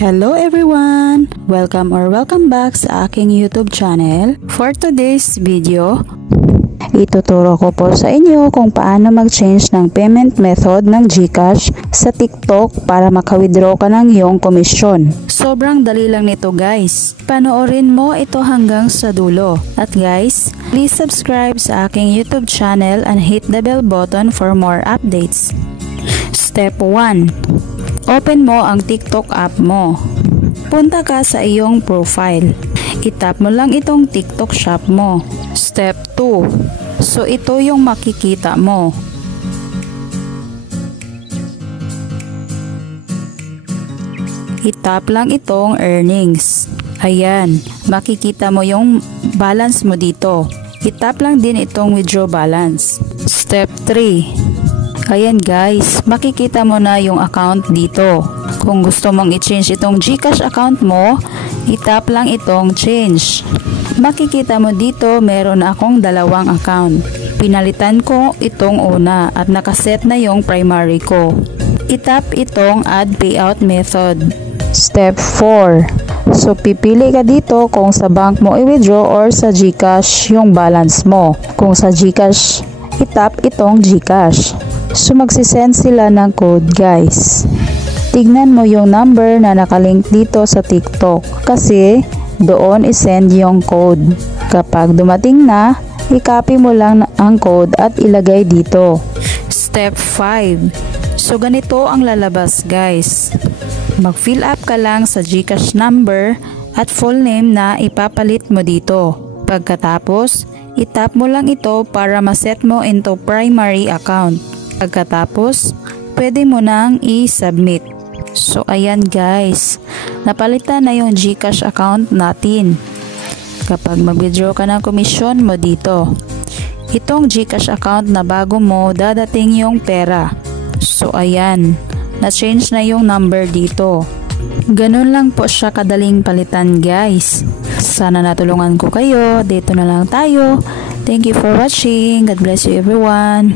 Hello everyone! Welcome back sa aking YouTube channel. For today's video, ituturo ko po sa inyo kung paano mag-change ng payment method ng GCash sa TikTok para maka-withdraw ka ng iyong komisyon. Sobrang dali lang nito guys. Panoorin mo ito hanggang sa dulo. At guys, please subscribe sa aking YouTube channel and hit the bell button for more updates. Step 1. Open mo ang TikTok app mo. Punta ka sa iyong profile. Itap mo lang itong TikTok shop mo. Step 2. So ito yung makikita mo. Itap lang itong earnings. Ayan, makikita mo yung balance mo dito. Itap lang din itong withdraw balance. Step 3. Ayan guys, makikita mo na yung account dito. Kung gusto mong i-change itong GCash account mo, itap lang itong change. Makikita mo dito meron akong dalawang account. Pinalitan ko itong una at nakaset na yung primary ko. Itap itong add payout method. Step 4. So pipili ka dito kung sa bank mo i-withdraw or sa GCash yung balance mo. Kung sa GCash, itap itong GCash. So magsisend sila ng code guys. Tignan mo yung number na nakalink dito sa TikTok kasi doon isend yung code. Kapag dumating na, i-copy mo lang ang code at ilagay dito. Step 5. So ganito ang lalabas guys. Mag-fill up ka lang sa GCash number at full name na ipapalit mo dito. Pagkatapos, itap mo lang ito para maset mo into primary account. Pagkatapos, pwede mo nang i-submit. So ayan guys, napalitan na yung GCash account natin. Kapag mag-withdraw ka ng komisyon mo dito, itong GCash account na bago mo dadating yung pera. So ayan, na-change na yung number dito. Ganun lang po siya kadaling palitan guys. Sana natulungan ko kayo. Dito na lang tayo. Thank you for watching. God bless you everyone.